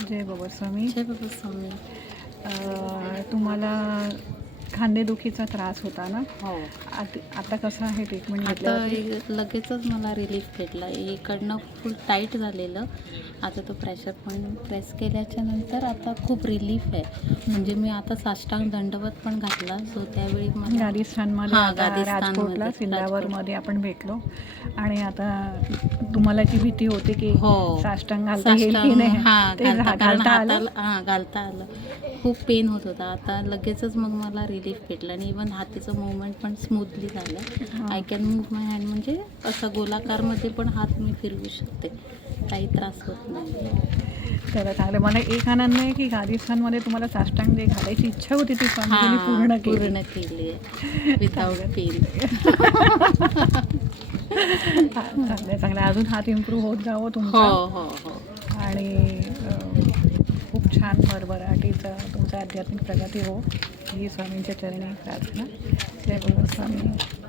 जय बाबा स्वामी. जय बाबा स्वामी. तुम्हाला खांदेदुखीचा त्रास होता ना? हो. आता कसं आहे ट्रीटमेंट आता घेतल्यावरती? लगेचच मला रिलीफ भेटला. इकडनं फुल टाईट झालेलं. आता तो प्रेशर पॉईंट प्रेस केल्याच्या नंतर आता खूप रिलीफ आहे. म्हणजे मी आता साष्टांग दंडवत पण घातला. सो त्यावेळी मला राजस्थानमध्ये हां, आता राजस्थानमध्ये, राजकोटला सिंधावरमध्ये आपण भेटलो आणि आता तुम्हाला जी भीती होती की हो. साष्टांग घालता येईल की नाही हां, ते कारण घालता आलं. हाताला घालता आलं. खूप पेन होत होता. आता लगेचच मग मला रिलीफ भेटला आणि इवन हाताचं मूवमेंट पण स्मूथली झालं. I can move my hand, म्हणजे असं गोलाकारमध्ये पण हात मी फिरवू शकते. काही त्रास होत नाही. तर चांगलं. मला एक आनंद आहे की राजस्थानमध्ये तुम्हाला साष्टांग जे घालायची इच्छा होती ती स्वामीजींनी पूर्ण केली आहे विदाऊट पेन. चांगलं चांगलं. अजून हात इम्प्रूव्ह होत जावं तुमचा. हो. आणि खूप छान भरभराटीचं तुमचं आध्यात्मिक प्रगती हो ही स्वामींच्या चरणी प्रार्थना. जय बाबा स्वामी.